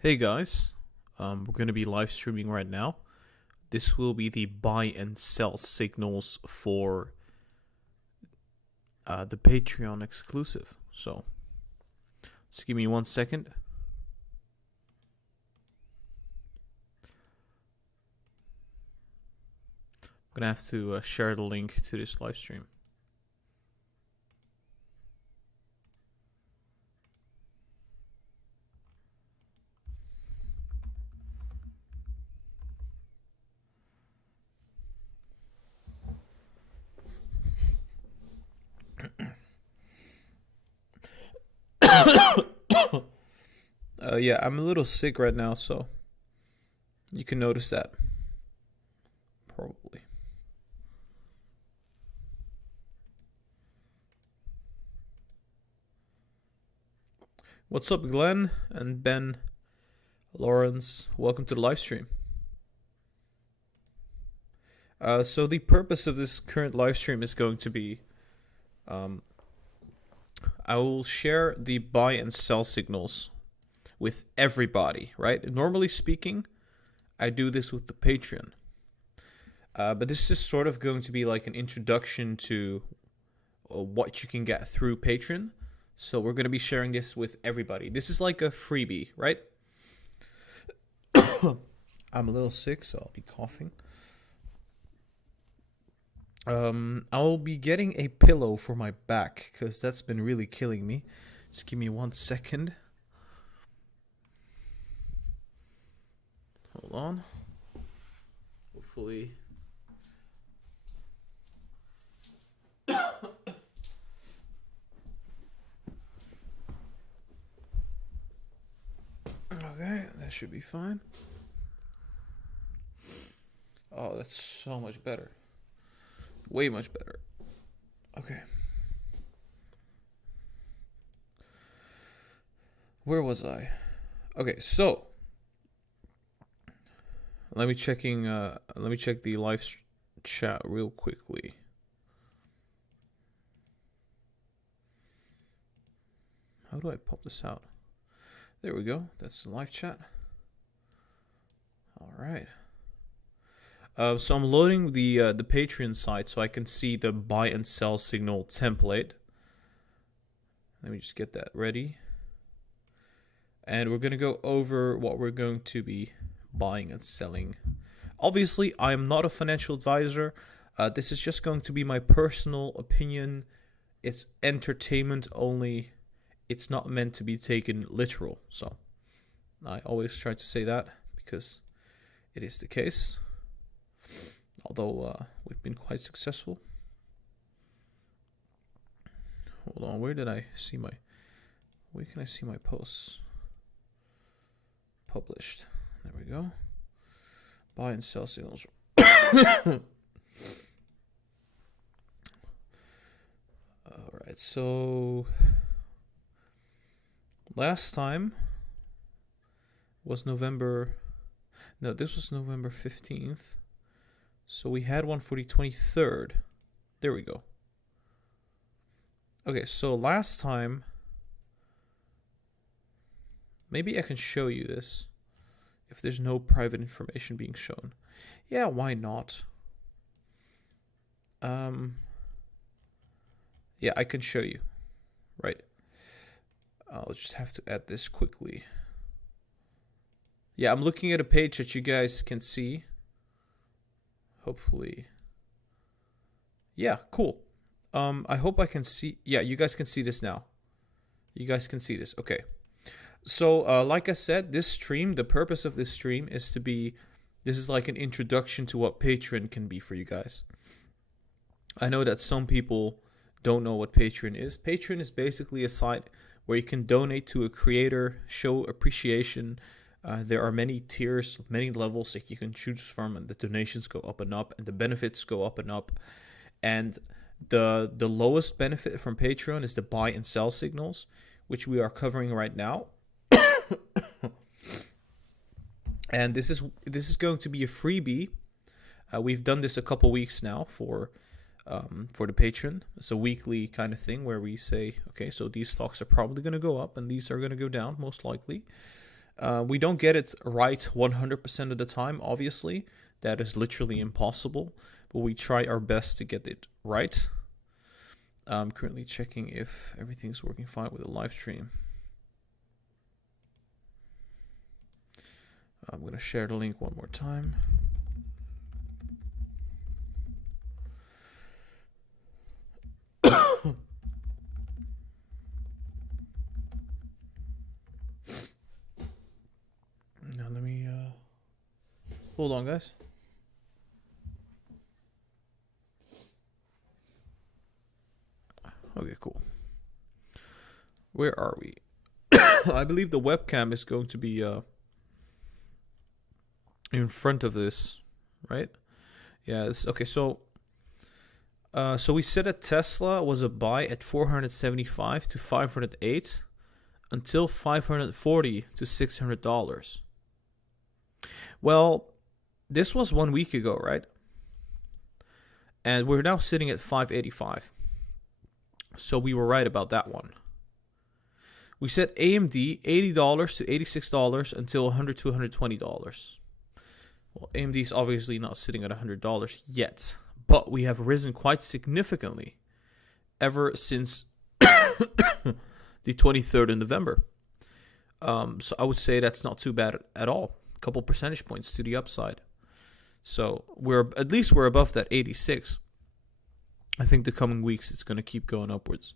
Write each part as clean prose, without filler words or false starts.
Hey guys, we're going to be live streaming right now. This will be the buy and sell signals for the Patreon exclusive. So, just give me 1 second. I'm going to have to share the link to this live stream. Yeah, I'm a little sick right now, so you can notice that. Probably. What's up, Glenn and Ben, Lawrence? Welcome to the live stream. So the purpose of this current live stream is going to be I will share the buy and sell signals with everybody, right? Normally speaking, I do this with the Patreon. But this is sort of going to be like an introduction to what you can get through Patreon. So we're going to be sharing this with everybody. This is like a freebie, right? I'm a little sick, so I'll be coughing. I'll be getting a pillow for my back because that's been really killing me. Just give me 1 second. Hold on. Hopefully. Okay, that should be fine. Oh, that's so much better. Way much better. Okay. Where was I? Okay, so let me check the live chat real quickly. How do I pop this out? There we go. That's the live chat. All right. So I'm loading the Patreon site so I can see the buy and sell signal template. Let me just get that ready. And we're going to go over what we're going to be buying and selling. Obviously, I am not a financial advisor. This is just going to be my personal opinion. It's entertainment only. It's not meant to be taken literal. So I always try to say that because it is the case. Although we've been quite successful. Hold on, where can I see my posts? Published. There we go. Buy and sell signals. Alright, so last time was November 15th. So we had one for the 23rd. There we go. Okay, so last time, maybe I can show you this if there's no private information being shown. Yeah, why not? Yeah, I can show you. Right. I'll just have to add this quickly. Yeah, I'm looking at a page that you guys can see. Hopefully. Yeah, cool. I hope I can see. Yeah, you guys can see this now. You guys can see this. Okay. So, like I said, this stream, the purpose of this stream is to be, this is like an introduction to what Patreon can be for you guys. I know that some people don't know what Patreon is. Patreon is basically a site where you can donate to a creator, show appreciation. There are many tiers, many levels that you can choose from, and the donations go up and up, and the benefits go up and up. And the lowest benefit from Patreon is the buy and sell signals, which we are covering right now. And this is going to be a freebie. We've done this a couple weeks now for the Patreon. It's a weekly kind of thing where we say, okay, so these stocks are probably going to go up and these are going to go down most likely. We don't get it right 100% of the time, obviously. That is literally impossible. But we try our best to get it right. I'm currently checking if everything's working fine with the live stream. I'm going to share the link one more time. Now let me hold on, guys. Okay, cool. Where are we? I believe the webcam is going to be in front of this, right? Yeah. Okay. So we said that Tesla was a buy at 475 to 508 until 540 to $600. Well, this was 1 week ago, right? And we're now sitting at 585. So we were right about that one. We said AMD $80 to $86 until $100 to $120. Well, AMD is obviously not sitting at $100 yet, but we have risen quite significantly ever since the 23rd of November. So I would say that's not too bad at all. A couple percentage points to the upside. So we're above that 86. I think the coming weeks it's going to keep going upwards.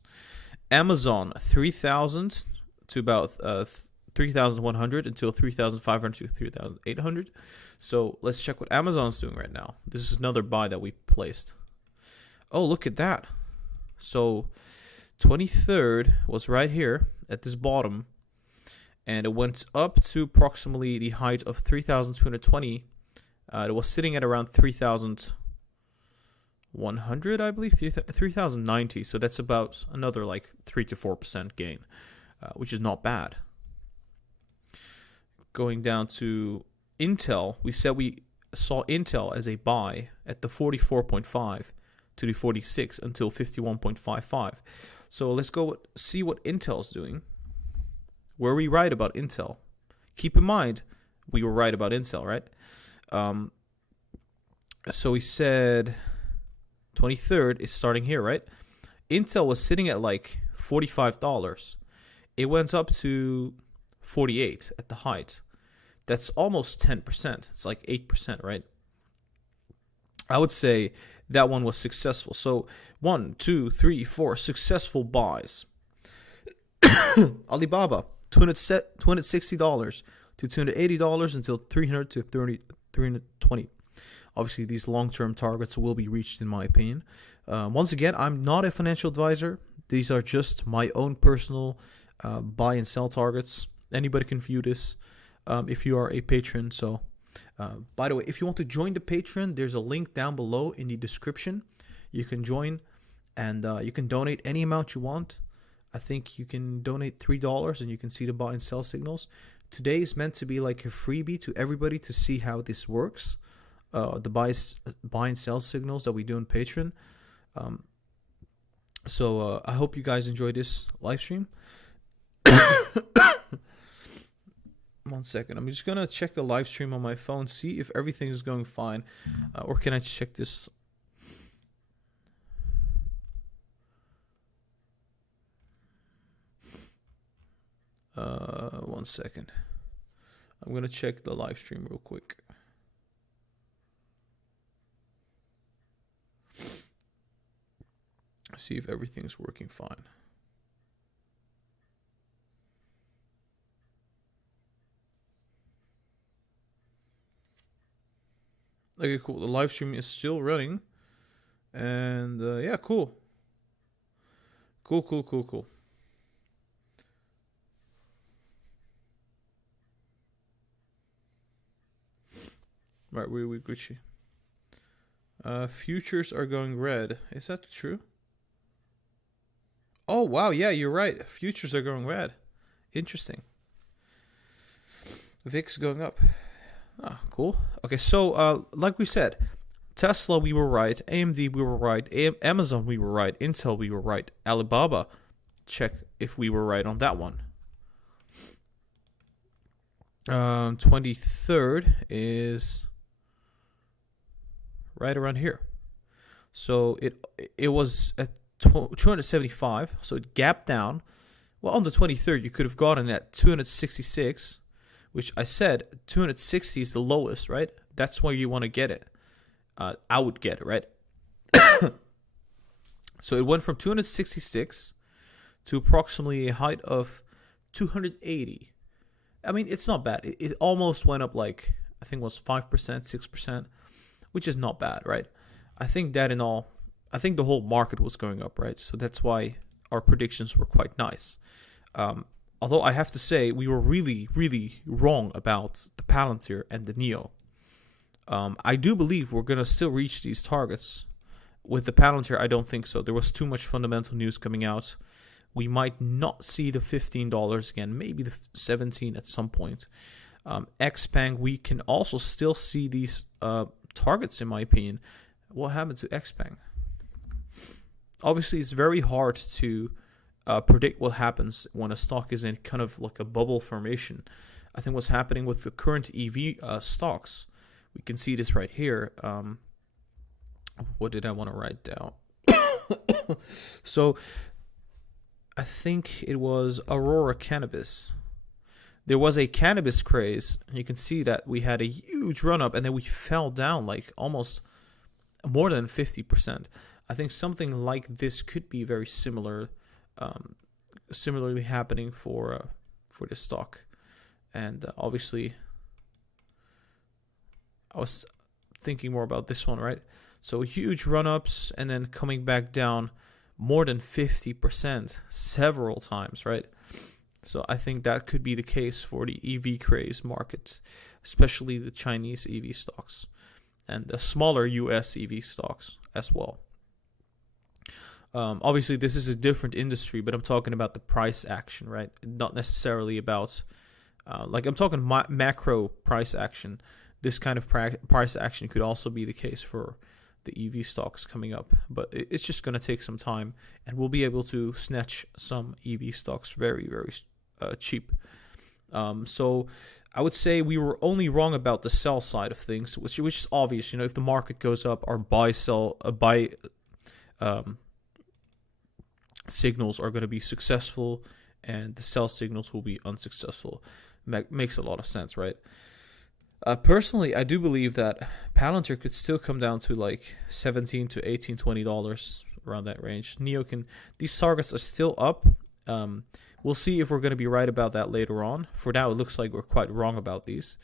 Amazon 3,000 to about 3,100 until 3,500 to 3,800. So let's check what Amazon's doing right now. This is another buy that we placed. Oh, look at that. So 23rd was right here at this bottom, and it went up to approximately the height of 3,220. It was sitting at around 3,100, I believe, 3,090. So that's about another like 3 to 4% gain, which is not bad. Going down to Intel, we said we saw Intel as a buy at the 44.5 to the 46 until 51.55. So let's go see what Intel's doing. Were we right about Intel? Keep in mind, we were right about Intel, right? So we said 23rd is starting here, right? Intel was sitting at like $45. It went up to 48 at the height. That's almost 10%. It's like 8%, right? I would say that one was successful. So 1, 2, 3, 4 successful buys. Alibaba, $260 to $280 until $300 to $320. Obviously, these long-term targets will be reached, in my opinion. Once again, I'm not a financial advisor. These are just my own personal buy and sell targets. Anybody can view this if you are a patron. So, by the way, if you want to join the Patreon, there's a link down below in the description. You can join, and you can donate any amount you want. I think you can donate $3, and you can see the buy and sell signals. Today is meant to be like a freebie to everybody to see how this works. The buy and sell signals that we do on Patreon. So I hope you guys enjoy this live stream. 1 second. I'm just going to check the live stream on my phone, see if everything is going fine. Or can I check this? One second. I'm going to check the live stream real quick. See if everything's working fine. Okay, cool. The live stream is still running. And yeah, cool. Cool. Right, we Gucci. Futures are going red. Is that true? Oh, wow. Yeah, you're right. Futures are going red. Interesting. VIX going up. Ah, cool. Okay, so like we said, Tesla, we were right. AMD, we were right. Amazon, we were right. Intel, we were right. Alibaba, check if we were right on that one. 23rd is right around here. So it was at 275, so it gapped down. Well, on the 23rd, you could have gotten at 266, which I said 260 is the lowest, right? That's where you want to get it. I would get it, right? So it went from 266 to approximately a height of 280. I mean, it's not bad. It almost went up like, I think it was 5%, 6%, which is not bad, right? I think that in all, I think the whole market was going up, right? So that's why our predictions were quite nice. Although I have to say, we were really, really wrong about the Palantir and the Neo. I do believe we're going to still reach these targets. With the Palantir, I don't think so. There was too much fundamental news coming out. We might not see the $15 again, maybe the 17 at some point. XPeng, we can also still see these targets, in my opinion. What happened to XPeng? Obviously, it's very hard to predict what happens when a stock is in kind of like a bubble formation. I think what's happening with the current EV stocks, we can see this right here. What did I want to write down? So I think it was Aurora Cannabis. There was a cannabis craze. You can see that we had a huge run up and then we fell down like almost more than 50%. I think something like this could be very similar, similarly happening for the stock. And obviously, I was thinking more about this one, right? So huge run-ups and then coming back down more than 50% several times, right? So I think that could be the case for the EV craze markets, especially the Chinese EV stocks and the smaller US EV stocks as well. Obviously, this is a different industry, but I'm talking about the price action, right? Not necessarily about, like I'm talking macro price action. This kind of price action could also be the case for the EV stocks coming up, but it's just going to take some time, and we'll be able to snatch some EV stocks very, very cheap. So I would say we were only wrong about the sell side of things, which is obvious. You know, if the market goes up, our buy signals are going to be successful, and the sell signals will be unsuccessful. Makes a lot of sense, right? Personally, I do believe that Palantir could still come down to like $17 to $18, $20 around that range. Neo can. These targets are still up. We'll see if we're going to be right about that later on. For now, it looks like we're quite wrong about these.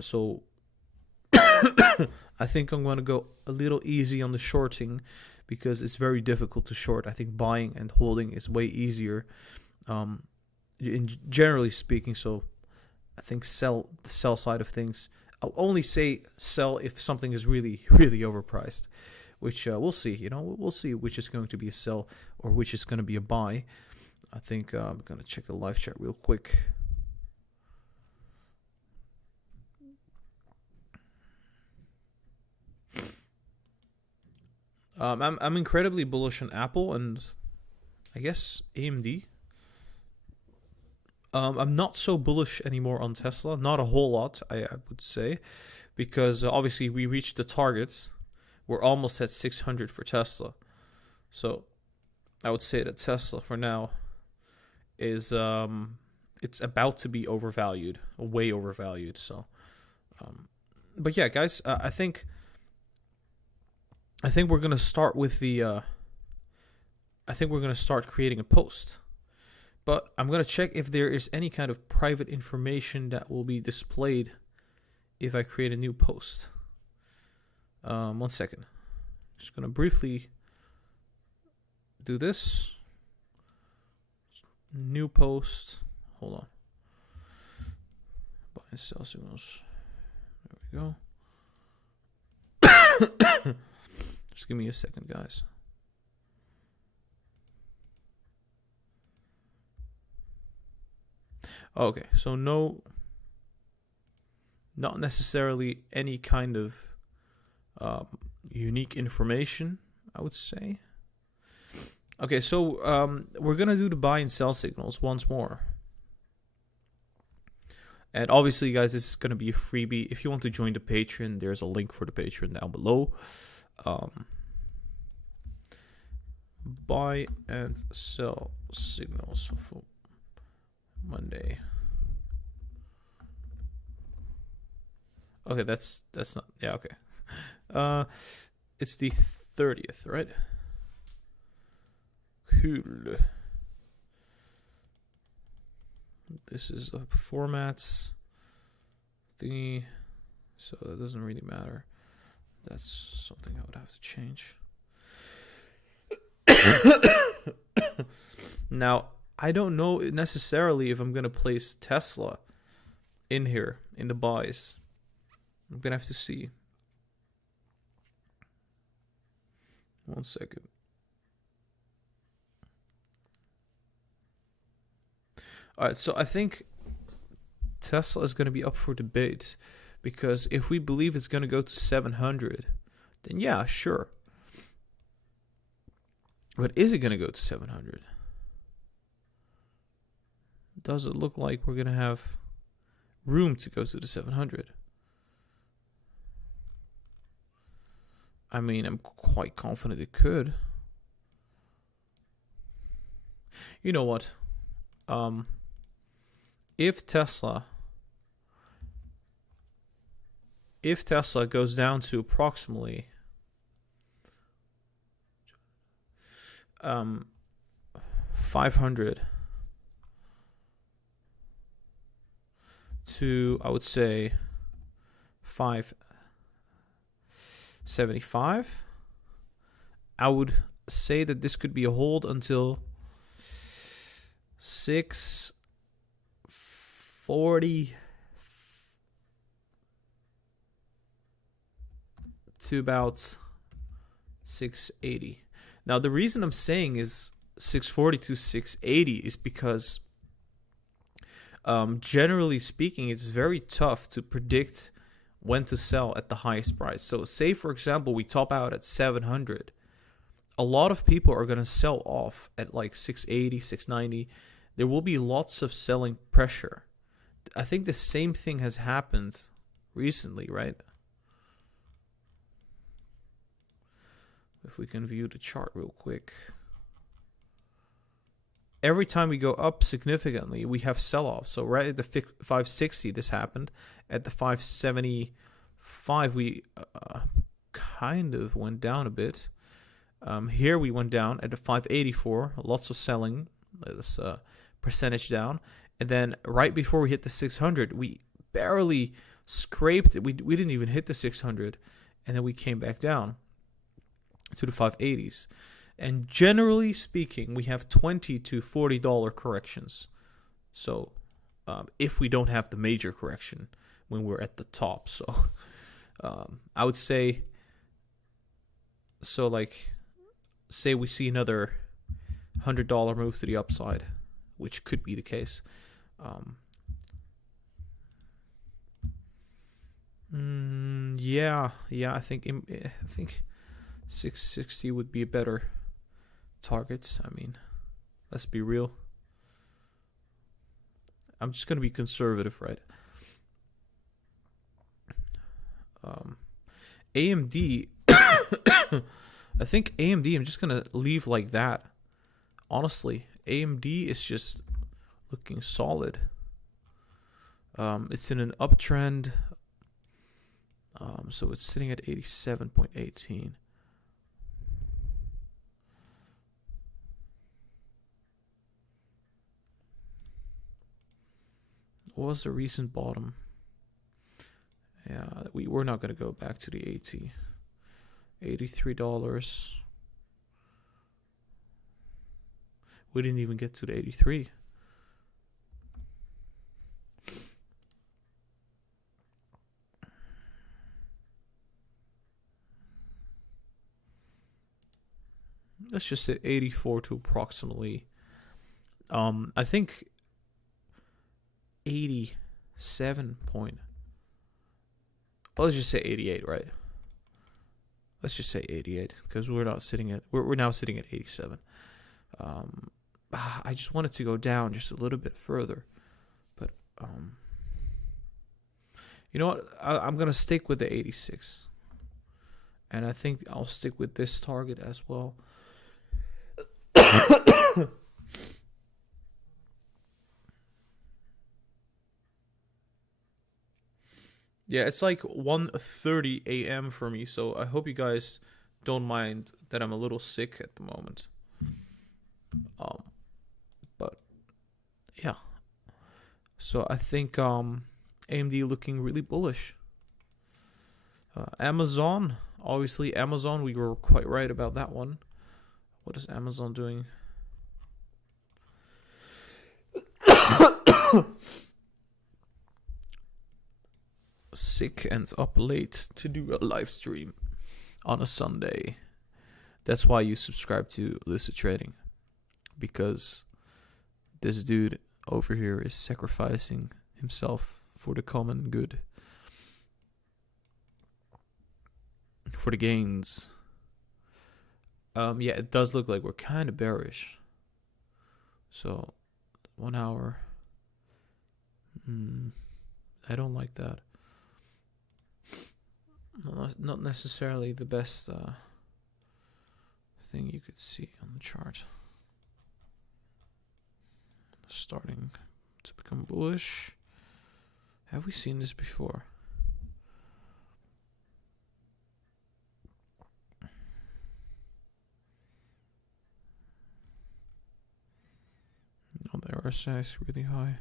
So I think I'm going to go a little easy on the shorting because it's very difficult to short. I think buying and holding is way easier, generally speaking. So I think the sell side of things, I'll only say sell if something is really, really overpriced, which we'll see. You know, we'll see which is going to be a sell or which is going to be a buy. I think I'm going to check the live chat real quick. I'm incredibly bullish on Apple and I guess AMD. I'm not so bullish anymore on Tesla. Not a whole lot, I would say, because obviously we reached the targets. We're almost at 600 for Tesla. So I would say that Tesla for now is it's about to be overvalued, way overvalued. So, but yeah, guys, I think we're gonna start with the. I think we're gonna start creating a post. But I'm going to check if there is any kind of private information that will be displayed if I create a new post. 1 second. Just going to briefly do this. New post. Hold on. Buy and sell signals. There we go. Just give me a second, guys. Okay, so not necessarily any kind of unique information, I would say. Okay, so we're going to do the buy and sell signals once more. And obviously, guys, this is going to be a freebie. If you want to join the Patreon, there's a link for the Patreon down below. Buy and sell signals for Monday. Okay, that's not, yeah, okay. It's the 30th, right? Cool. This is a formats thingy, so that doesn't really matter. That's something I would have to change. Now, I don't know necessarily if I'm going to place Tesla in here in the buys. I'm going to have to see. 1 second. All right, so I think Tesla is going to be up for debate, because if we believe it's going to go to 700, then yeah, sure. But is it going to go to 700? Does it look like we're going to have room to go to the 700? I mean, I'm quite confident it could. You know what? If Tesla goes down to approximately 500 to, I would say, 575, I would say that this could be a hold until 640 to about 680. Now, the reason I'm saying is 640 to 680 is because generally speaking, it's very tough to predict when to sell at the highest price. So say, for example, we top out at 700. A lot of people are going to sell off at like 680, 690. There will be lots of selling pressure. I think the same thing has happened recently, right? If we can view the chart real quick. Every time we go up significantly, we have sell-off. So right at the 560, this happened. At the 575, we kind of went down a bit. Here we went down at the 584. Lots of selling. This percentage down. And then right before we hit the 600, we barely scraped it. We didn't even hit the 600. And then we came back down to the 580s. And generally speaking, we have $20 to $40 corrections. So if we don't have the major correction when we're at the top. So I would say, so like, say we see another $100 move to the upside, which could be the case. Yeah, I think 660 would be a better target. I mean, let's be real. I'm just going to be conservative, right? AMD, I think AMD, I'm just going to leave like that. Honestly, AMD is just looking solid. It's in an uptrend. So it's sitting at 87.18. What was the recent bottom? Yeah, we're not going to go back to the 80. $83. We didn't even get to the 83. Let's just say 84 to approximately, I think 87 point. Well, let's just say 88, right? Let's just say 88 because we're not sitting at we're now sitting at 87. I just wanted to go down just a little bit further, but You know what? I'm gonna stick with the 86, and I think I'll stick with this target as well. Yeah, it's like 1:30 a.m. for me, so I hope you guys don't mind that I'm a little sick at the moment. But yeah, so I think AMD looking really bullish. Amazon, obviously Amazon, we were quite right about that one. What is Amazon doing? Sick and up late to do a live stream on a Sunday. That's why you subscribe to Lucid Trading, because this dude over here is sacrificing himself for the common good, for the gains. Yeah, it does look like we're kind of bearish. So 1 hour, I don't like that. Not necessarily the best thing you could see on the chart. Starting to become bullish. Have we seen this before? No, the RSI is really high.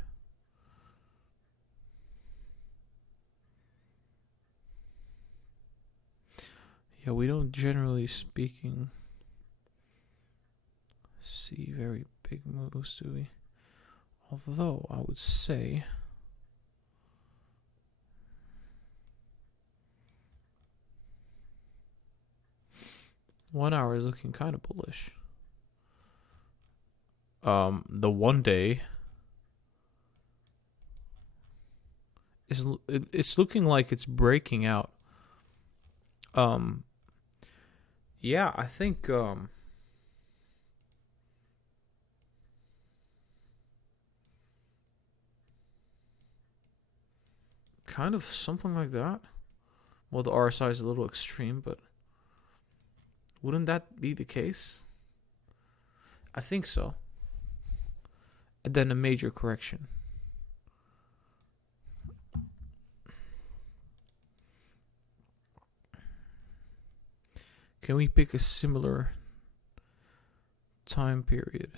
Yeah, we don't, generally speaking, see very big moves, do we? Although I would say one hour is looking kind of bullish. The 1 day is it's looking like it's breaking out. Yeah, I think kind of something like that. Well, the RSI is a little extreme, but wouldn't that be the case? I think so. And then a major correction. Can we pick a similar time period?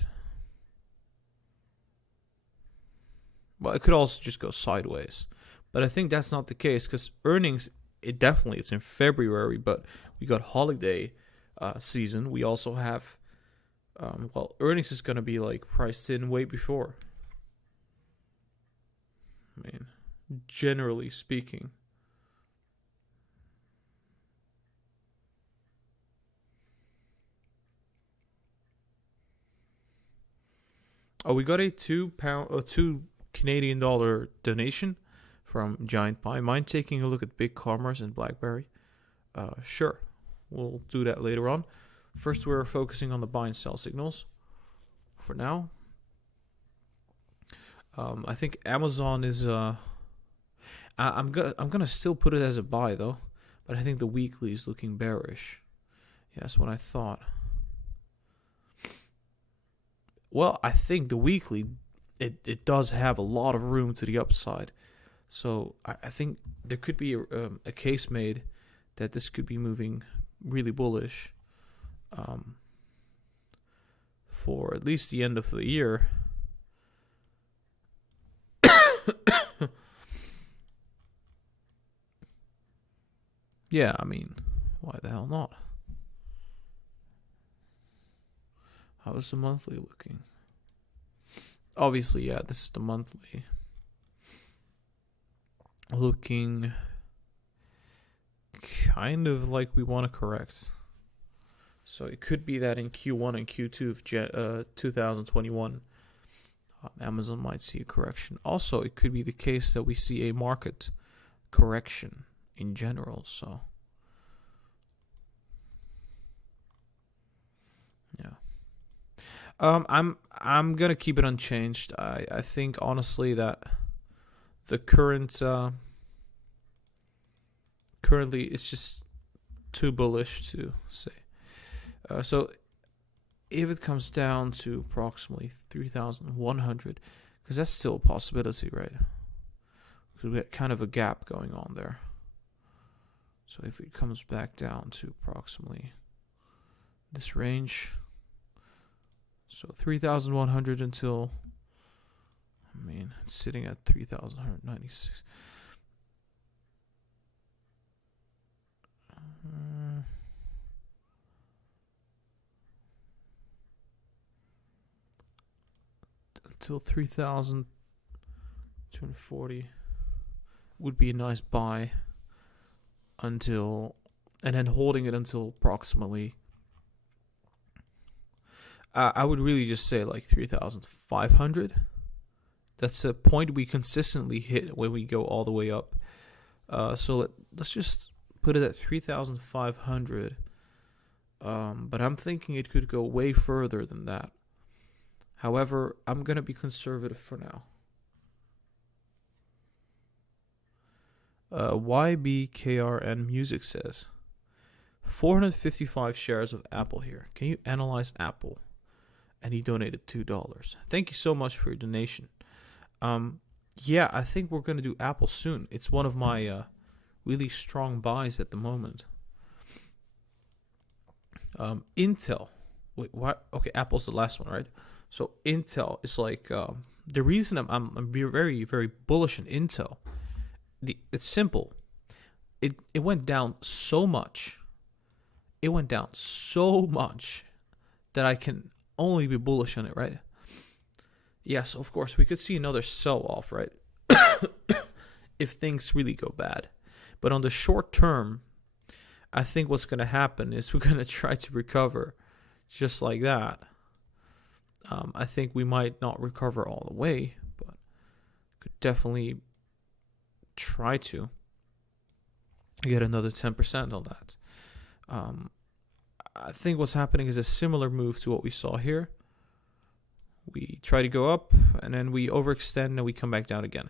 Well, it could also just go sideways. But I think that's not the case, because earnings, it's in February, but we got holiday season. We also have, earnings is going to be like priced in way before. I mean, generally speaking. Oh, we got a £2 Canadian donation from Giant Pie. Mind taking a look at Big Commerce and BlackBerry? Sure, we'll do that later on. First, we're focusing on the buy and sell signals for now. I think Amazon is I'm gonna still put it as a buy though, but I think the weekly is looking bearish. Yeah, that's what I thought. Well, I think the weekly, it does have a lot of room to the upside. So I think there could be a case made that this could be moving really bullish for at least the end of the year. Yeah, I mean, why the hell not? How is the monthly looking? Obviously, yeah, this is the monthly. Looking kind of like we want to correct. So it could be that in Q1 and Q2 of 2021, Amazon might see a correction. Also, it could be the case that we see a market correction in general. So, yeah. I'm gonna keep it unchanged. I think honestly that the current currently it's just too bullish to say. So if it comes down to approximately 3,100, because that's still a possibility, right? Because we had kind of a gap going on there. So if it comes back down to approximately this range, so 3,100 until, I mean, it's sitting at 3,196. Until 3,240 would be a nice buy until, and then holding it until approximately, I would really just say like 3,500. That's a point we consistently hit when we go all the way up. So let's just put it at 3,500. But I'm thinking it could go way further than that. However, I'm going to be conservative for now. YBKRN Music says, 455 shares of Apple here. Can you analyze Apple? And he donated $2. Thank you so much for your donation. Yeah, I think we're going to do Apple soon. It's one of my really strong buys at the moment. Intel. Wait, what? Okay, Apple's the last one, right? So Intel is like the reason I'm very, very bullish on Intel. It's simple. It went down so much. It went down so much that I can only be bullish on it, right? Yes, of course, we could see another sell-off, right? If things really go bad. But on the short term, I think what's going to happen is we're going to try to recover just like that. I think we might not recover all the way, but could definitely try to get another 10% on that. I think what's happening is a similar move to what we saw here. We try to go up, and then we overextend, and we come back down again.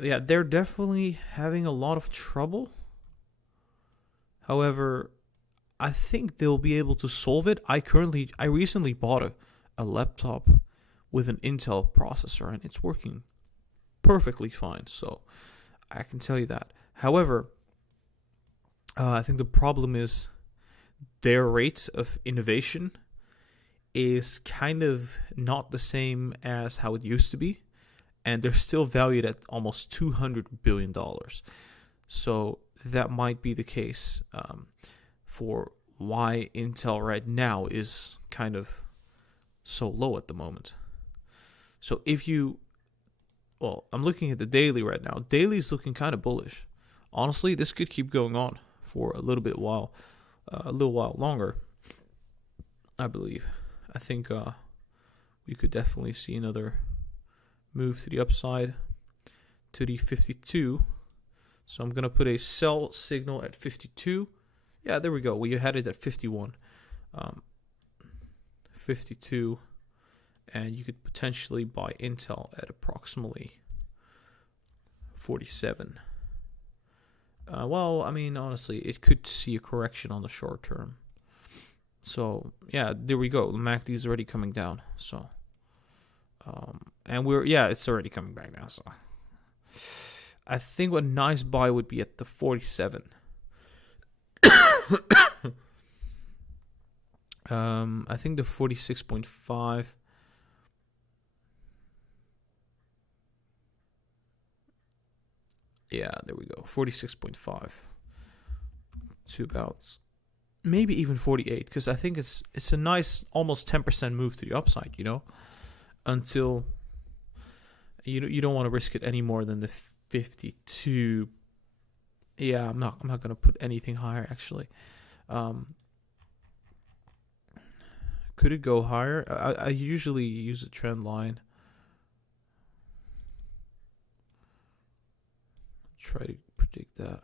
Yeah, they're definitely having a lot of trouble. However, I think they'll be able to solve it. I recently bought a laptop with an Intel processor, and it's working perfectly fine. So I can tell you that. However, I think the problem is their rate of innovation is kind of not the same as how it used to be. And they're still valued at almost $200 billion. So that might be the case for why Intel right now is kind of so low at the moment. So I'm looking at the daily right now. Daily is looking kind of bullish. Honestly, this could keep going on for a little while longer, I believe. I think we could definitely see another move to the upside to the 52. So I'm going to put a sell signal at 52. Yeah, there we go. We had it at 51. 52. And you could potentially buy Intel at approximately 47. Well, I mean, honestly, it could see a correction on the short term. So, yeah, there we go. The MACD is already coming down. So, and it's already coming back now. So, I think a nice buy would be at the 47. I think the 46.5. Yeah, there we go. 46.5 to about maybe even 48, because I think it's a nice almost 10% move to the upside, until you don't want to risk it any more than the 52. Yeah, I'm not going to put anything higher actually. Could it go higher? I usually use a trend line. Try to predict that.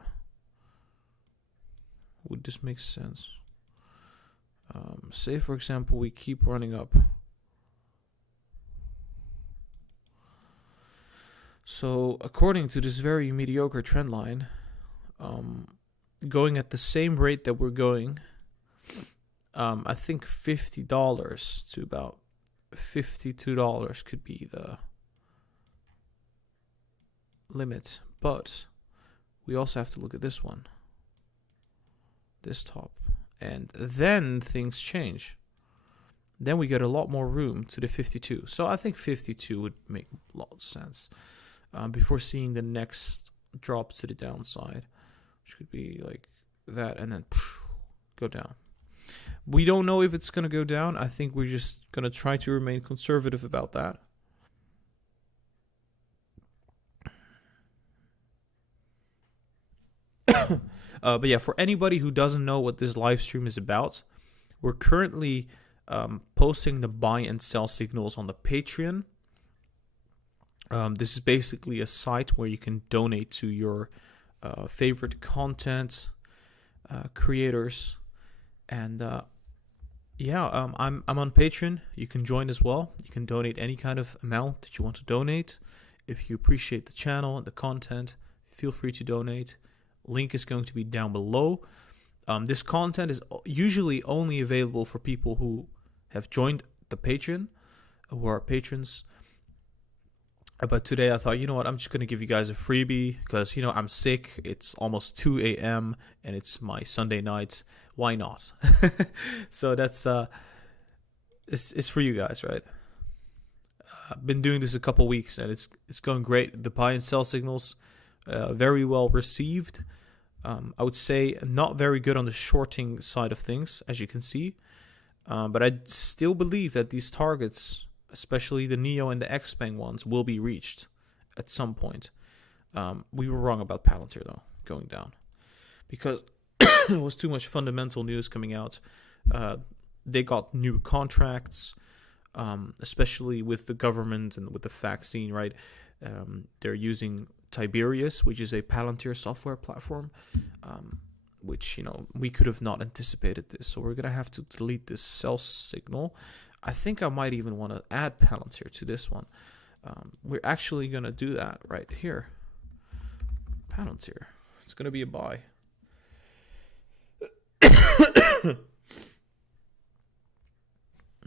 Would this make sense? Say, for example, we keep running up. So, according to this very mediocre trend line, going at the same rate that we're going, I think $50 to about $52 could be the limit. But we also have to look at this one, this top, and then things change. Then we get a lot more room to the 52. So I think 52 would make a lot of sense before seeing the next drop to the downside, which could be like that, and then go down. We don't know if it's going to go down. I think we're just going to try to remain conservative about that. But yeah, for anybody who doesn't know what this live stream is about, we're currently posting the buy and sell signals on the Patreon. This is basically a site where you can donate to your favorite content creators, and I'm on Patreon. You can join as well. You can donate any kind of amount that you want to donate. If you appreciate the channel and the content, feel free to donate. Link is going to be down below. This content is usually only available for people who have joined the Patreon, who are patrons. But today I thought, you know what, I'm just going to give you guys a freebie because, I'm sick. It's almost 2 a.m. and it's my Sunday night. Why not? So that's, it's for you guys, right? I've been doing this a couple weeks and it's going great. The buy and sell signals, very well received. I would say not very good on the shorting side of things, as you can see. But I still believe that these targets, especially the Neo and the Xpeng ones, will be reached at some point. We were wrong about Palantir, though, going down. Because there was too much fundamental news coming out. They got new contracts, especially with the government and with the vaccine, right? They're using Tiberius, which is a Palantir software platform, which, we could have not anticipated this. So we're going to have to delete this sell signal. I think I might even want to add Palantir to this one. We're actually going to do that right here. Palantir. It's going to be a buy.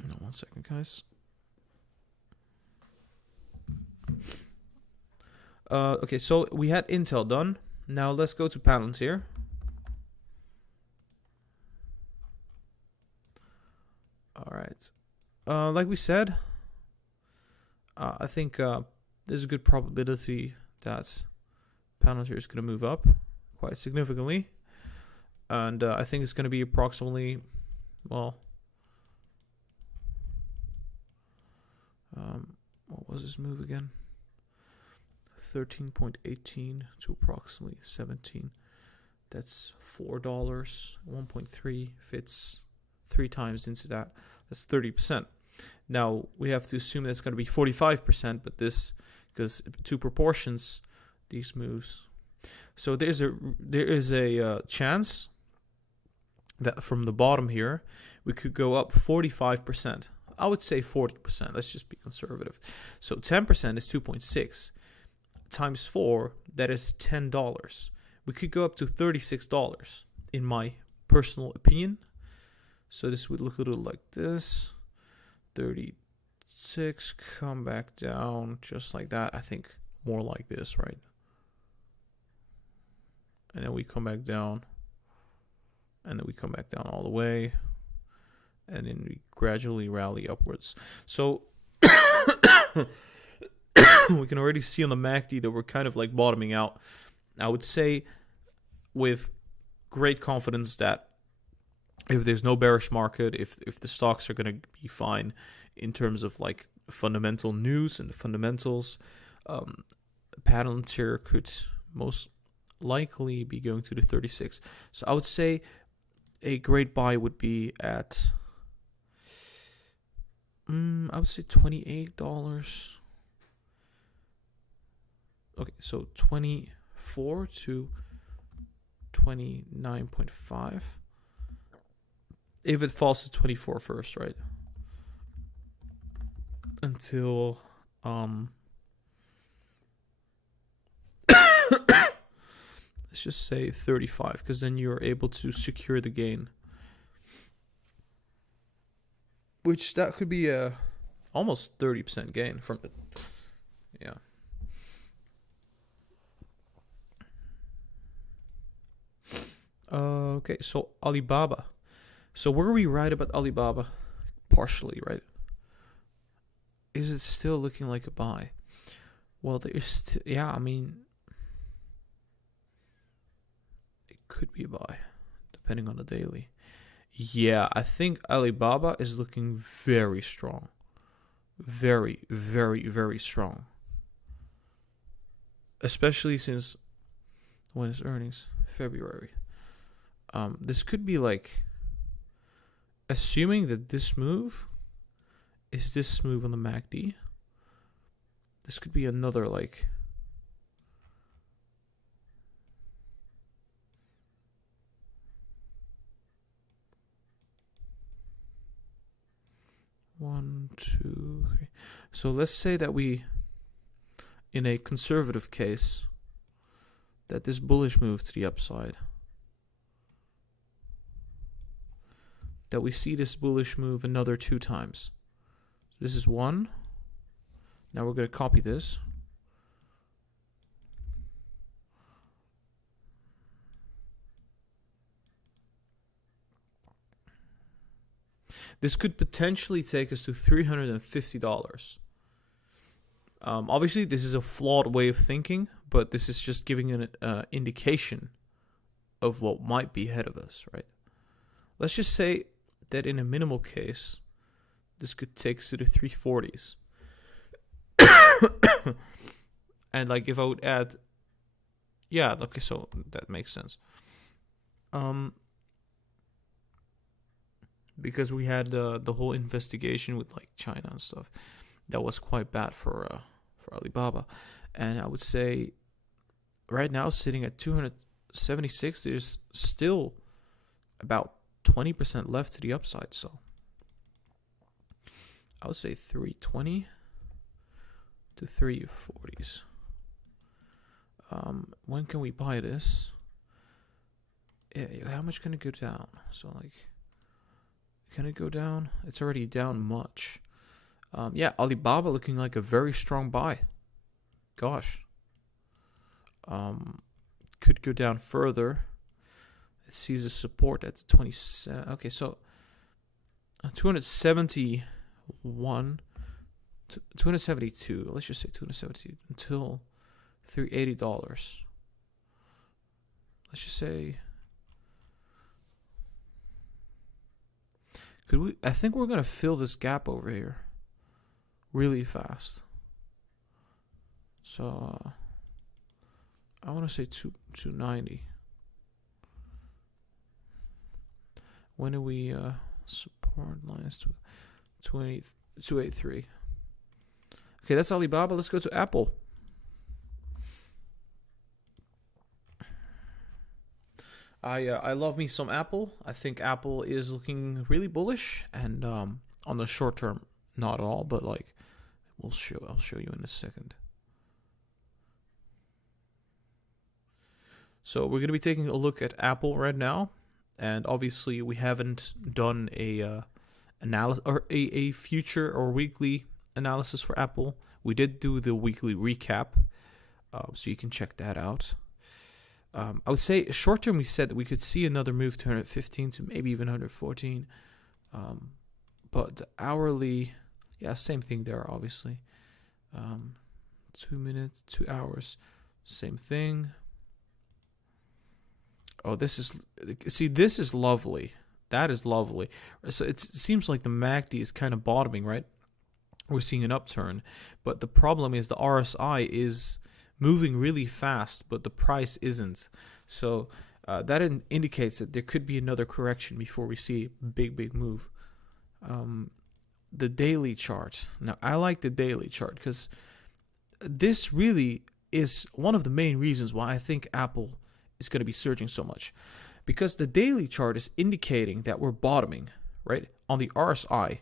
No, 1 second, guys. Okay, so we had Intel done. Now let's go to Palantir. All right. Like we said, I think there's a good probability that Palantir is going to move up quite significantly. And I think it's going to be approximately, what was this move again? 13.18 to approximately 17. That's $4. 1.3 fits 3 times into that. That's 30%. Now we have to assume that's going to be 45%, but this, because to proportions, these moves. So there is a chance that from the bottom here we could go up 45%. I would say 40%. Let's just be conservative. So 10% is 2.6 times 4. That is $10. We could go up to $36, in my personal opinion. So this would look a little like this. 36, come back down just like that. I think more like this, right? And then we come back down. And then we come back down all the way. And then we gradually rally upwards. So we can already see on the MACD that we're kind of like bottoming out. I would say with great confidence that if there's no bearish market, if the stocks are going to be fine in terms of like fundamental news and fundamentals, Palantir could most likely be going to the 36. So I would say a great buy would be at, I would say $28. Okay, so 24 to 29.5. If it falls to 24 first, right? Until let's just say 35, because then you're able to secure the gain. Which that could be a almost 30% gain from it. Yeah. Okay, so Alibaba. So were we right about Alibaba? Partially, right? Is it still looking like a buy? Well, there's yeah, I mean, it could be a buy, depending on the daily. Yeah, I think Alibaba is looking very strong. Very, very, very strong. Especially since, when is earnings? February. This could be like, assuming that this move is this move on the MACD. This could be another like, one, two, three. So let's say that we, in a conservative case, that this bullish move to the upside, that we see this bullish move another 2 times. This is 1. Now we're going to copy this. This could potentially take us to $350. Obviously, this is a flawed way of thinking, but this is just giving an indication of what might be ahead of us, right? Let's just say that in a minimal case, this could take us to the 340s. And like if I would add, yeah, okay, so that makes sense. Because we had the whole investigation with like China and stuff, that was quite bad for Alibaba, and I would say right now sitting at 276, there's still about 20% left to the upside. So I would say 320 to 340s. When can we buy this? Yeah, how much can it go down? So like, can it go down? It's already down much. Yeah, Alibaba looking like a very strong buy. Gosh. Could go down further. It sees a support at 27. Okay, so 271, 272. Let's just say 270 until $380. Let's just say. Could we? I think we're gonna fill this gap over here really fast. So I want to say 290. When do we support lines to 283? Okay, that's Alibaba. Let's go to Apple. I love me some Apple. I think Apple is looking really bullish, and on the short term, not at all. But like, I'll show you in a second. So we're gonna be taking a look at Apple right now, and obviously we haven't done a analysis or a future or weekly analysis for Apple. We did do the weekly recap, so you can check that out. I would say short term, we said that we could see another move to 115 to maybe even 114. But the hourly, yeah, same thing there, obviously. 2 minutes, 2 hours, same thing. Oh, this is lovely. That is lovely. So it seems like the MACD is kind of bottoming, right? We're seeing an upturn. But the problem is the RSI is moving really fast, but the price isn't. So that indicates that there could be another correction before we see a big move. The daily chart. Now, I like the daily chart because this really is one of the main reasons why I think Apple is going to be surging so much. Because the daily chart is indicating that we're bottoming, right? On the RSI,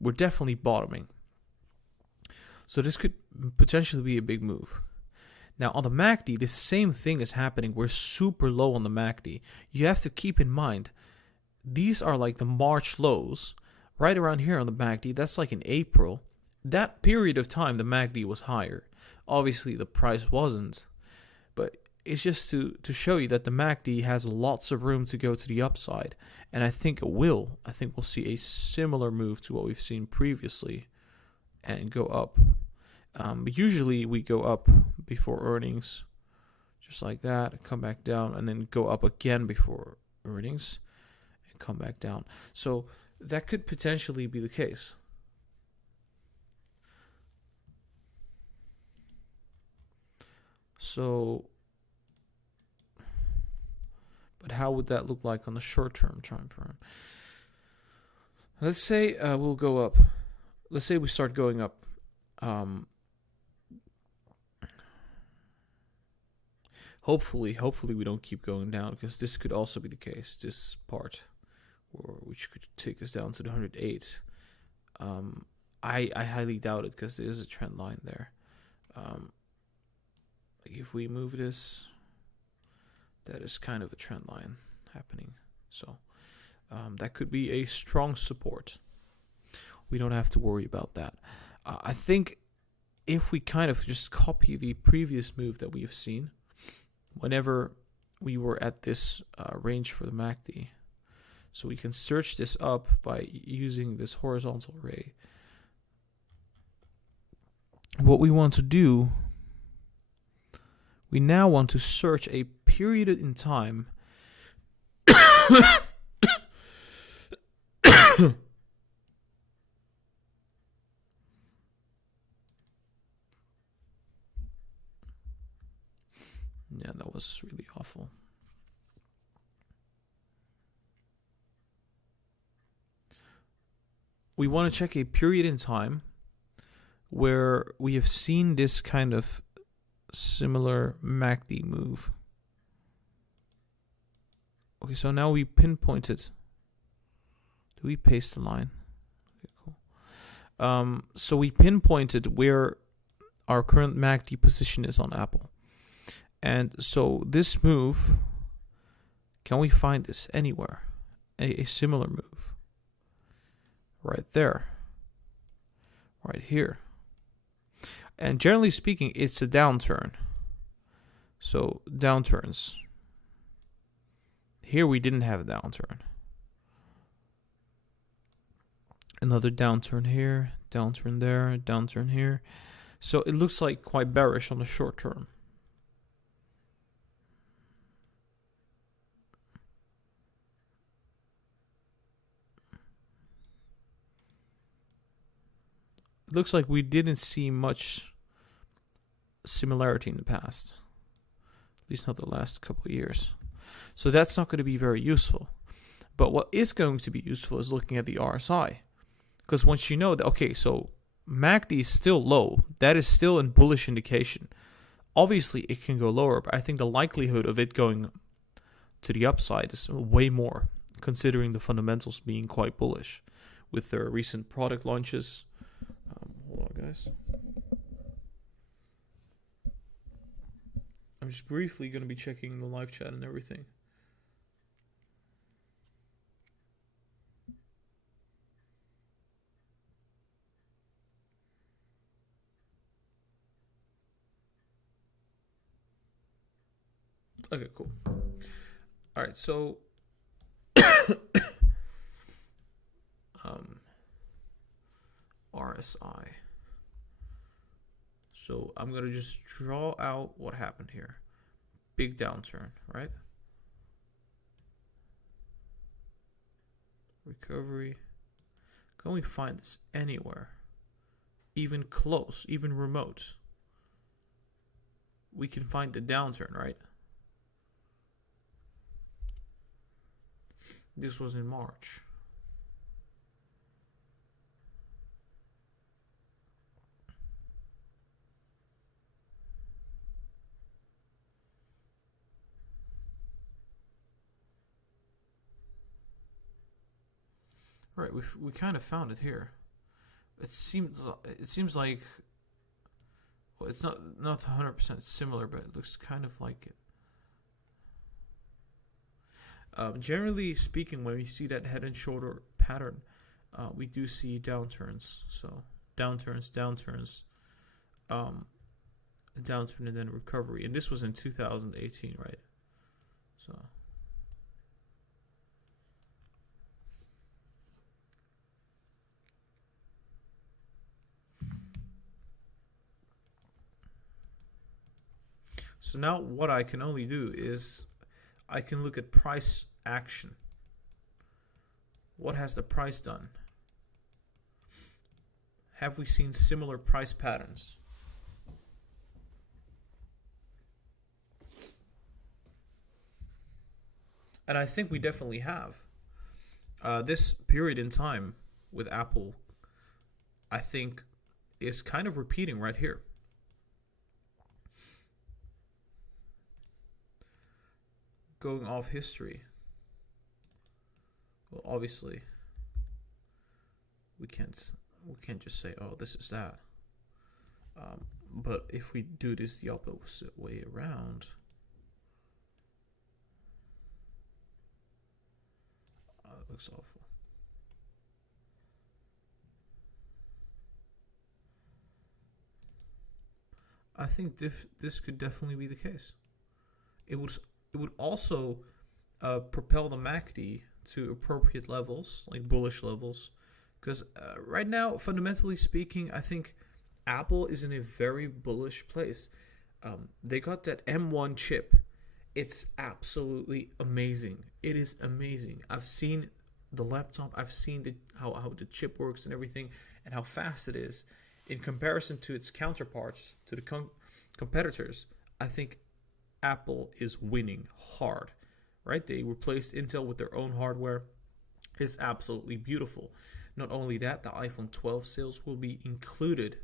we're definitely bottoming. So this could potentially be a big move. Now on the MACD, the same thing is happening. We're super low on the MACD. You have to keep in mind, these are like the March lows, right around here on the MACD. That's like in April. That period of time, the MACD was higher. Obviously, the price wasn't. But it's just to show you that the MACD has lots of room to go to the upside. And I think it will. I think we'll see a similar move to what we've seen previously and go up. But usually we go up before earnings, just like that, come back down, and then go up again before earnings and come back down. So that could potentially be the case. So, but how would that look like on the short-term time frame? Let's say we'll go up. Let's say we start going up. Hopefully we don't keep going down, because this could also be the case. This part, which could take us down to the 108. I highly doubt it, because there is a trend line there. Like if we move this, that is kind of a trend line happening. So that could be a strong support. We don't have to worry about that. I think if we kind of just copy the previous move that we have seen, whenever we were at this range for the MACD, so we can search this up by using this horizontal ray. What we want to do, we now want to search a period in time yeah, that was really awful. We want to check a period in time where we have seen this kind of similar MACD move. Okay, so now we pinpointed. Do we paste the line? Okay, cool. So we pinpointed where our current MACD position is on Apple. And so this move, can we find this anywhere? A similar move. Right there. Right here. And generally speaking, it's a downturn. So downturns. Here we didn't have a downturn. Another downturn here, downturn there, downturn here. So it looks like quite bearish on the short term. It looks like we didn't see much similarity in the past. At least not the last couple of years. So that's not going to be very useful. But what is going to be useful is looking at the RSI. Because once you know that, okay, so MACD is still low. That is still a bullish indication. Obviously, it can go lower, but I think the likelihood of it going to the upside is way more, considering the fundamentals being quite bullish with their recent product launches. Hold on, guys. I'm just briefly going to be checking the live chat and everything. Okay, cool. All right, so RSI. So I'm going to just draw out what happened here. Big downturn, right? Recovery. Can we find this anywhere? Even close, even remote? We can find the downturn, right? This was in March. Right, we kind of found it here. It seems like well, it's not 100% similar, but it looks kind of like it. Generally speaking, when we see that head and shoulder pattern, we do see downturns. So downturns, downturn, and then recovery. And this was in 2018, right? So now what I can only do is I can look at price action. What has the price done? Have we seen similar price patterns? And I think we definitely have. This period in time with Apple, I think, is kind of repeating right here. Going off history. Well, obviously, we can't just say, oh, this is that. But if we do this the opposite way around, it looks awful. I think this could definitely be the case. It would also propel the MACD to appropriate levels, like bullish levels, because right now, fundamentally speaking, I think Apple is in a very bullish place. They got that M1 chip. It's absolutely amazing. It is amazing. I've seen the laptop. I've seen how the chip works and everything, and how fast it is in comparison to its counterparts, to the competitors. I think Apple is winning hard, right? They replaced Intel with their own hardware. It's absolutely beautiful. Not only that, the iPhone 12 sales will be included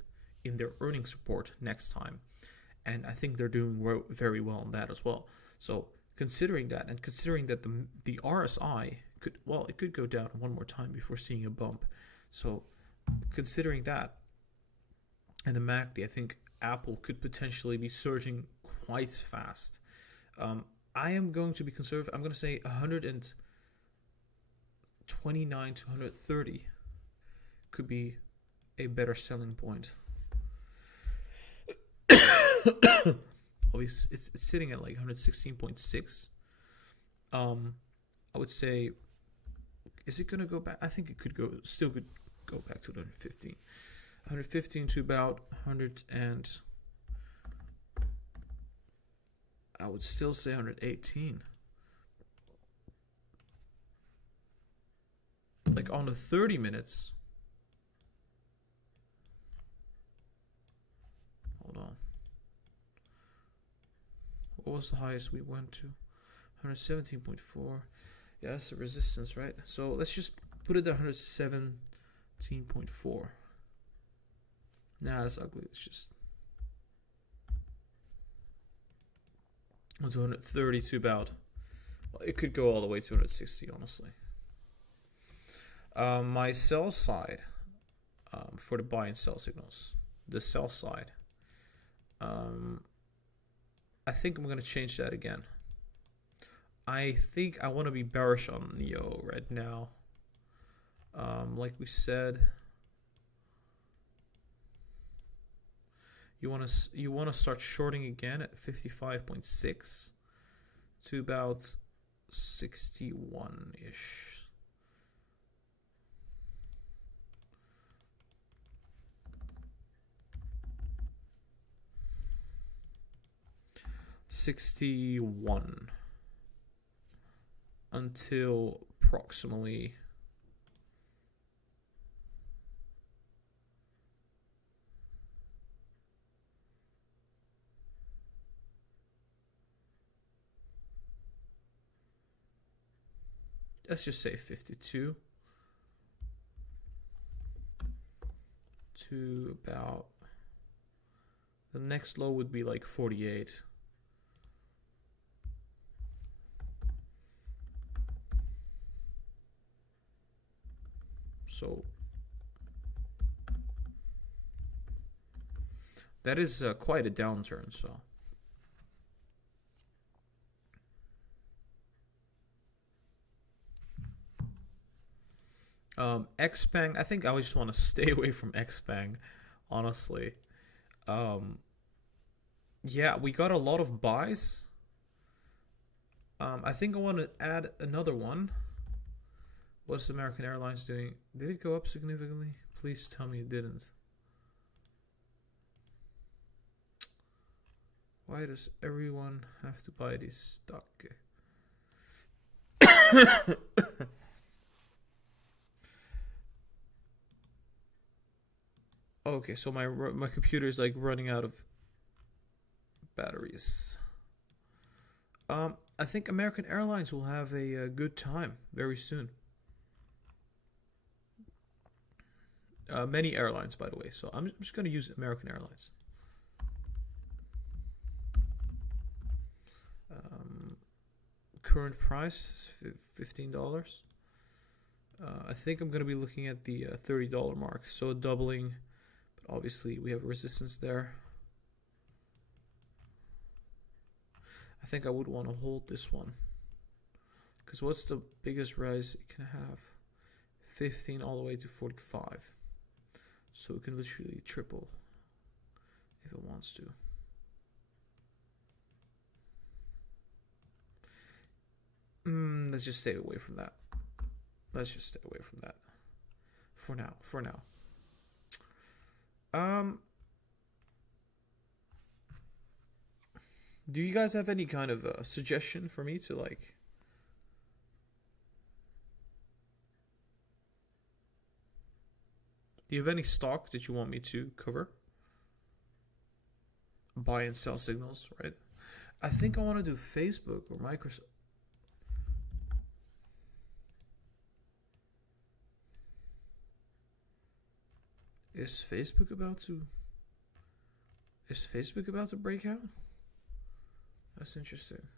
in their earnings report next time. And I think they're doing very well on that as well. So considering that, and considering that the RSI could go down one more time before seeing a bump. So considering that, and the MACD, I think Apple could potentially be surging quite fast. I am going to be conservative. I'm going to say 129 to 130 could be a better selling point. Always, it's sitting at like 116.6. I would say, is it going to go back? I think it could still could go back to 115. 115 to about 100 and I would still say 118. Like on the 30 minutes. Hold on. What was the highest we went to? 117.4. Yeah, that's the resistance, right? So let's just put it at 117.4. Nah, that's ugly. It's just 130 to about. Well, it could go all the way to 160, honestly. My sell side for the buy and sell signals. The sell side. I think I'm going to change that again. I think I want to be bearish on Neo right now. Like we said, you want to start shorting again at 55.6 to about 61-ish. $61 until approximately let's just say 52 to about the next low would be like 48. So That is quite a downturn, so. Xpeng, I think I just want to stay away from Xpeng, honestly. Yeah, we got a lot of buys. I think I want to add another one. What's American Airlines doing? Did it go up significantly? Please tell me it didn't. Why does everyone have to buy this stock? Okay, so my computer is like running out of batteries. I think American Airlines will have a good time very soon. Many airlines, by the way. So I'm just going to use American Airlines. Current price is $15. I think I'm going to be looking at the $30 mark. So doubling. But obviously, we have resistance there. I think I would want to hold this one. Because what's the biggest rise it can have? 15 all the way to 45. So it can literally triple if it wants to. Let's just stay away from that. Let's just stay away from that. For now. Do you guys have any kind of suggestion for me to like? Do you have any stock that you want me to cover? Buy and sell signals, right? I think I want to do Facebook or Microsoft. Is Facebook about to break out? That's interesting.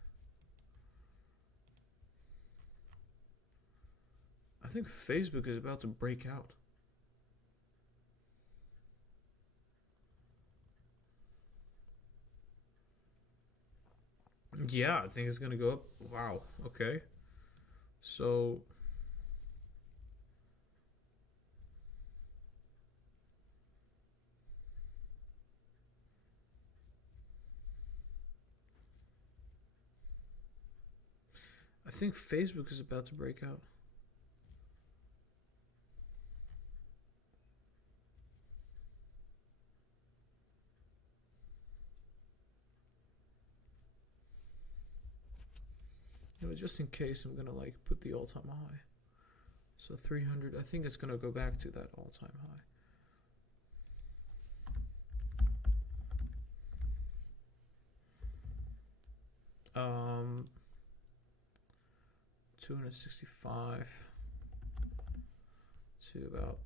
I think Facebook is about to break out. Yeah, I think it's gonna go up. Wow. Okay. So I think Facebook is about to break out. You know, just in case, I'm gonna like put the all-time high. So 300. I think it's gonna go back to that all-time high. 265 to about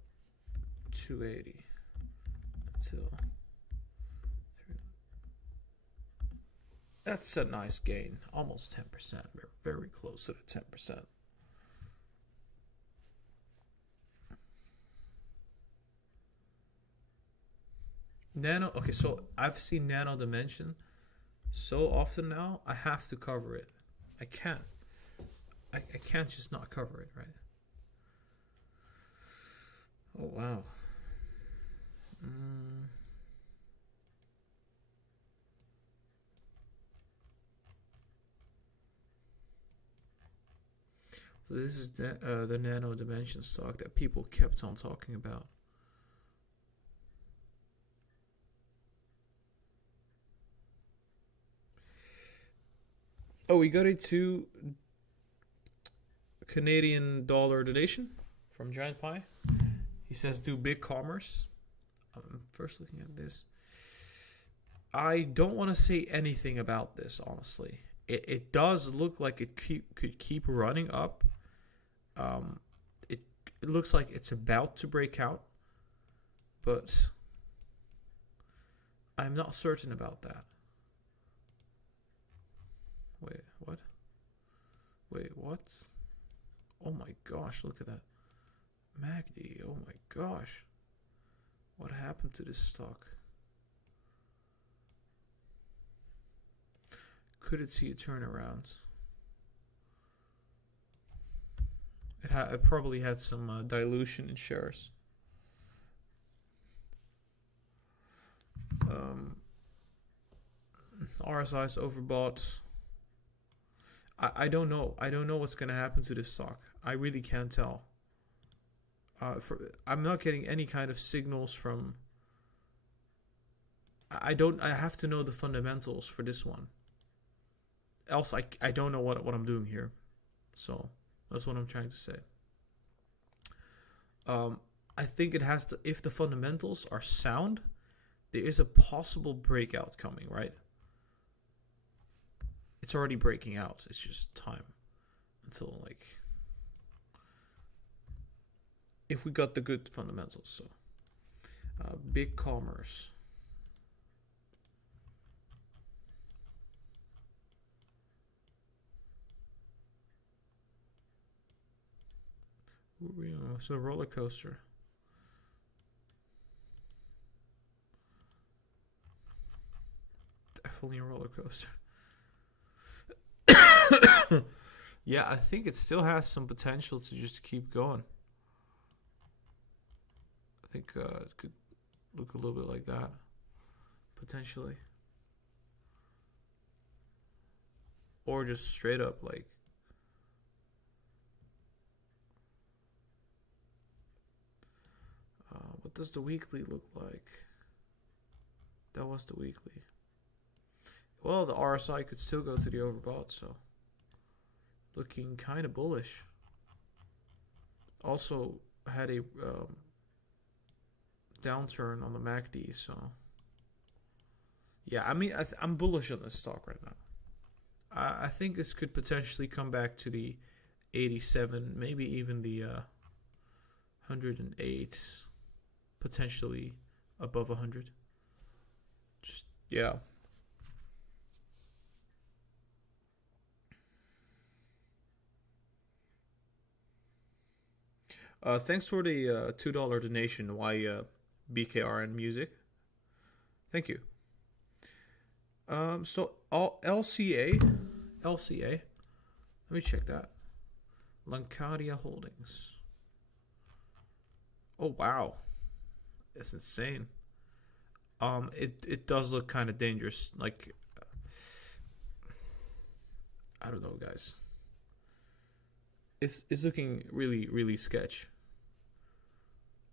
280 until that's a nice gain, almost 10%. We're very close to the 10%. Nano, okay, so I've seen Nano Dimension so often now, I have to cover it. I can't. I can't just not cover it, right? Oh, wow. So this is the Nano Dimension stock that people kept on talking about. Oh, we got a $2 Canadian donation from Giant Pie. He says, do big commerce. I'm first looking at this. I don't want to say anything about this, honestly. It does look like it could keep running up. It looks like it's about to break out. But I'm not certain about that. Wait, what? Wait, what? Oh my gosh, look at that. MACD, oh my gosh. What happened to this stock? could it see a turnaround? It probably had some dilution in shares. RSI is overbought. I don't know. I don't know what's going to happen to this stock. I really can't tell. I'm not getting any kind of signals from... I have to know the fundamentals for this one. Else I don't know what I'm doing here. So that's what I'm trying to say. I think it has to... If the fundamentals are sound, there is a possible breakout coming, right? It's already breaking out. It's just time until, like, if we got the good fundamentals. So big commerce. So roller coaster. Definitely a roller coaster. Yeah, I think it still has some potential to just keep going. I think it could look a little bit like that, potentially. Or just straight up like... what does the weekly look like? That was the weekly. Well, the RSI could still go to the overbought, so looking kind of bullish. Also had a downturn on the MACD, so yeah, I mean, I'm bullish on this stock right now. I think this could potentially come back to the 87, maybe even the 108, potentially above 100. Just, yeah. Thanks for the $2 donation, BKRN Music. Thank you. So LCA, let me check that. Lancadia Holdings. Oh wow, that's insane. It does look kind of dangerous. Like, I don't know, guys. It's looking really, really sketch.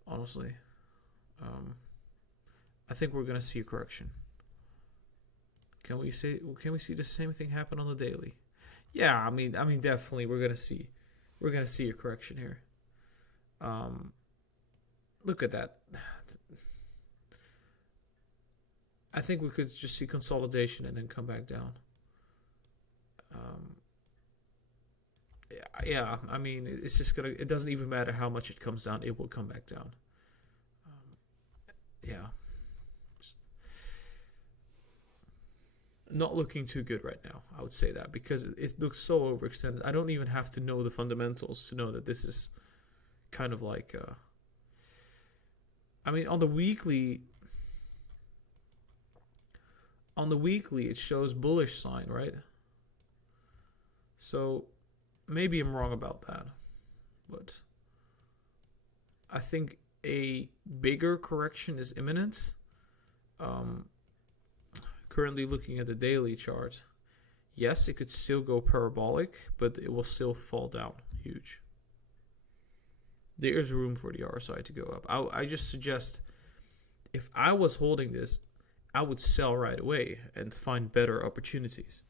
Honestly, I think we're gonna see a correction. Can we see the same thing happen on the daily? Yeah, I mean, definitely we're gonna see a correction here. Look at that. I think we could just see consolidation and then come back down. Yeah, I mean, it's just gonna... It doesn't even matter how much it comes down. It will come back down. Yeah. Just not looking too good right now, I would say that, because it looks so overextended. I don't even have to know the fundamentals to know that this is kind of like... I mean, on the weekly, it shows bullish sign, right? So maybe I'm wrong about that, but I think a bigger correction is imminent. Currently looking at the daily chart, yes, it could still go parabolic, but it will still fall down huge. There is room for the RSI to go up. I just suggest, if I was holding this, I would sell right away and find better opportunities.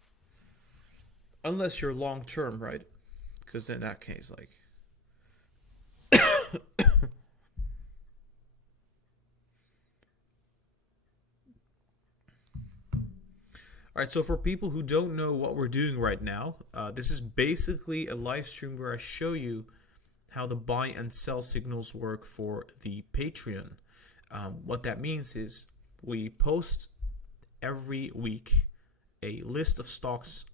Unless you're long term, right? Because in that case, like... All right, so for people who don't know what we're doing right now, this is basically a live stream where I show you how the buy and sell signals work for the Patreon. What that means is we post every week a list of stocks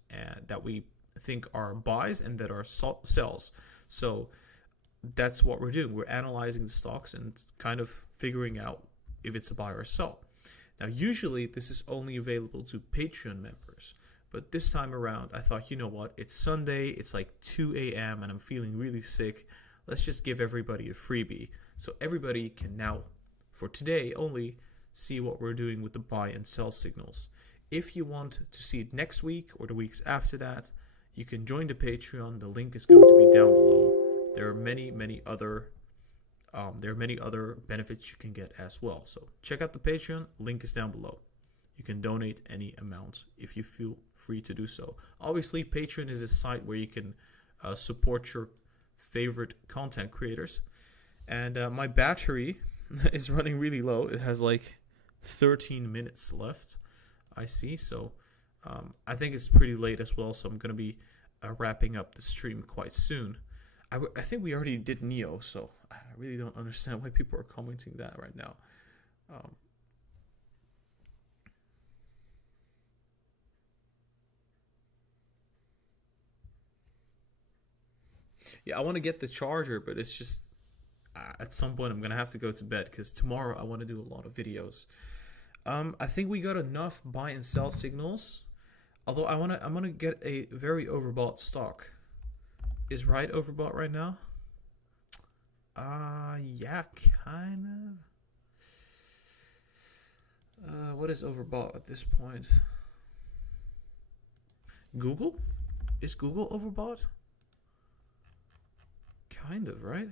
that we think are buys and that are sells. So that's what we're doing. We're analyzing the stocks and kind of figuring out if it's a buy or a sell. Now, usually this is only available to Patreon members, But this time around, I thought, you know what? It's Sunday. It's like 2 a.m. and I'm feeling really sick. Let's just give everybody a freebie. So everybody can now, for today only, see what we're doing with the buy and sell signals. If you want to see it next week or the weeks after that, you can join the Patreon. The link is going to be down below. There are many other benefits you can get as well. So check out the Patreon. Link is down below. You can donate any amount if you feel free to do so. Obviously, Patreon is a site where you can support your favorite content creators. And my battery is running really low. It has like 13 minutes left, I see. So I think it's pretty late as well. So I'm going to be wrapping up the stream quite soon. I think we already did Neo, so I really don't understand why people are commenting that right now. Yeah, I want to get the charger, but it's just at some point I'm gonna have to go to bed because tomorrow I want to do a lot of videos. I think we got enough buy and sell signals. Although I'm gonna get a very overbought stock. Is right overbought right now? Yeah, kind of. What is overbought at this point? Google? Is Google overbought? Kind of, right?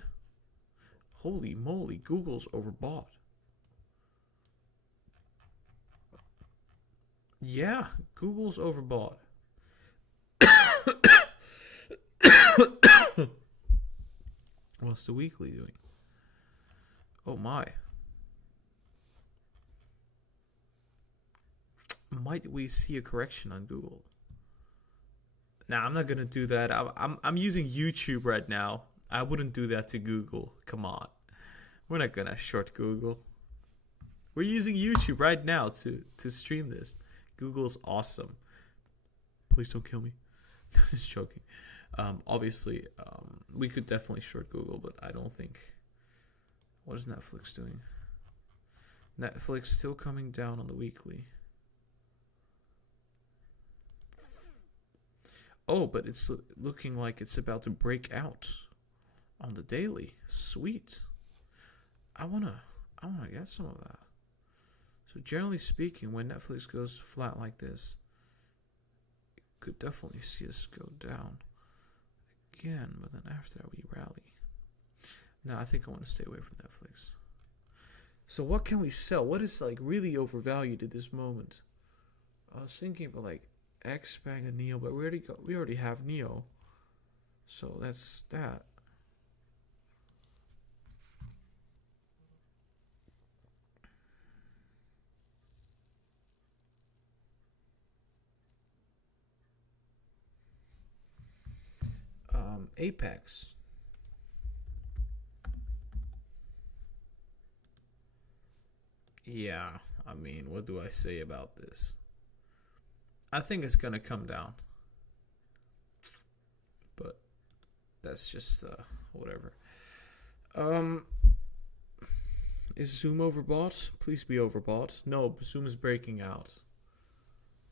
Holy moly, Google's overbought. Yeah, Google's overbought. What's the weekly doing? Oh my. Might we see a correction on Google? Nah, I'm not gonna do that. I'm using YouTube right now. I wouldn't do that to Google. Come on. We're not gonna short Google. We're using YouTube right now to stream this. Google's awesome. Please don't kill me. I'm just joking. Obviously, we could definitely short Google, but I don't think. What is Netflix doing? Netflix still coming down on the weekly. Oh, but it's looking like it's about to break out on the daily. Sweet. I wanna get some of that. So generally speaking, when Netflix goes flat like this, you could definitely see us go down again, but then after that we rally. No, I think I want to stay away from Netflix. So what can we sell? What is like really overvalued at this moment? I was thinking about like Xpeng and Neo, but we already have Neo. So that's that. Apex. Yeah, I mean, what do I say about this? I think it's gonna come down, but that's just whatever. Is Zoom overbought? Please be overbought. No, Zoom is breaking out.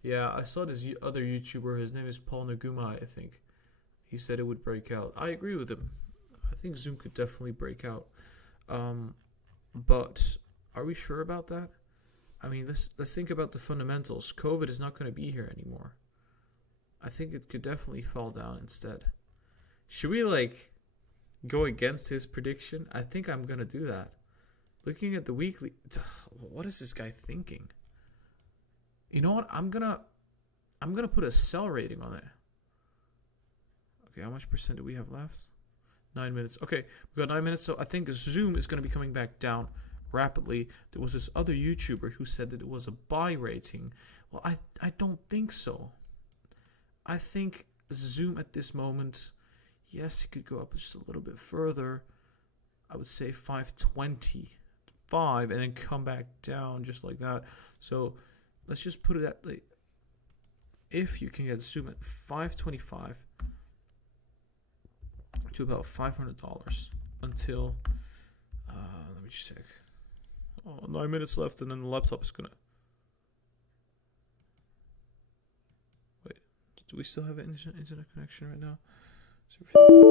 Yeah, I saw this other YouTuber. His name is Paul Naguma, I think. He said it would break out. I agree with him. I think Zoom could definitely break out. But are we sure about that? I mean, let's think about the fundamentals. COVID is not going to be here anymore. I think it could definitely fall down instead. Should we like go against his prediction? I think I'm going to do that. Looking at the weekly, what is this guy thinking? You know what? I'm going to put a sell rating on it. Okay, how much percent do we have left? 9 minutes. Okay, we got 9 minutes. So I think Zoom is going to be coming back down rapidly. There was this other YouTuber who said that it was a buy rating. Well, I don't think so. I think Zoom at this moment, yes, it could go up just a little bit further. I would say 525 and then come back down just like that. So let's just put it at like, if you can get Zoom at 525 to about $500 until let me check. 9 minutes left, and then the laptop is gonna wait. we still have an internet connection right now. So